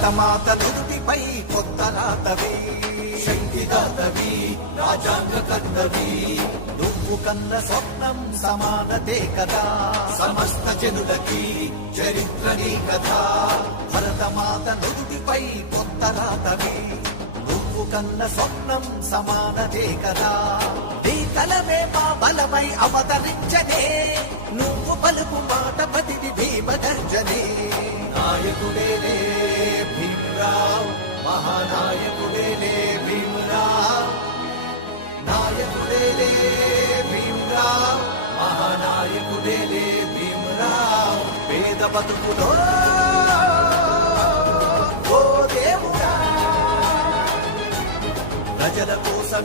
భరతమాత నుదుటిపై కొత్త రాతవి, శక్తిదాతవి, రాజ్యాంగ కర్తవి. నువ్వు కన్న స్వప్నం సమానతే కదా, సమస్త జనులకి చరిత్ర నీ కదా. భరతమాత నుదుటిపై కొత్త రాతవి, నువ్వు కన్న స్వప్నం సమానతే కదా. నీ కలమే మా బలమై అవతరించనే, నువ్వు పలుకు మాట పతిని భీమగర్జనే. నాయకుడేలే భీమరావ్, మహానాయకుడేలే భీమరావ్. నాయకుడేలే భీమరావ్, మహానాయకుడేలే భీమరావ్. పేద బతుకులో ఓ దేవుడా, ప్రజల కోసం